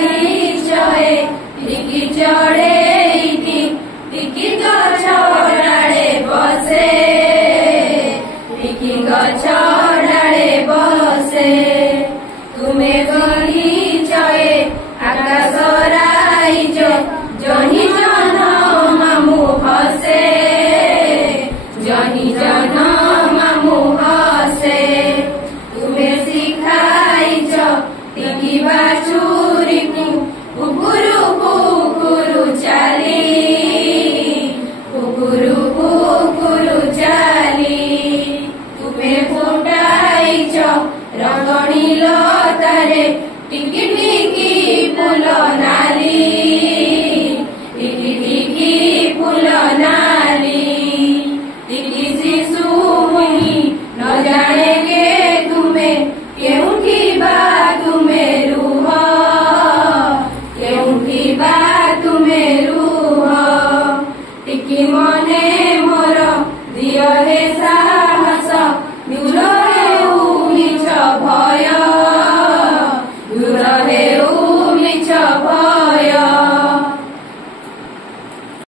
ଜାଣିଛେ ଟିକି ଚଢ଼େଇଟି ଟିକି ଗଛ ଡାଳେ ବସେ ଟିକି ଗଛ ଡାଳେ ବସେ ତୁମେ ଗଣିଛ ଆକାଶ ରାଇଜ ଜହି ଜନ ମାମୁ ହସେ ଜହି ଜନ ମାମୁ ହସେ ତୁମେ ଶିଖାଇଛ ଟିକି ବାଛୁରୀକୁ କୁକୁରୁ କୁକୁରୁ ଚାଲି କୁକୁରୁ କୁକୁରୁ ଚାଲି ତୁମେ ଫୁଟାଇଛ ରଙ୍ଗଣୀ ଲତାରେ ଟିକି ଟିକି ଫୁଲ ନାଲି ଟିକି ଟିକି ଫୁଲ ନାଲି ଟିକି ଶିଶୁ ମୁନି ନ ଜାଣେ କେ ତୁମେ କେଉଁଠି ବା ତୁମେ ରୁହ କେଉଁଠି ବା ତୁମେ ରୁହ ଟିକି ମନେ ମୋର ଦିଅ ହେ ସାହସ ଦୂର ହେଉ ମିଛ ଭୟ ଦୂର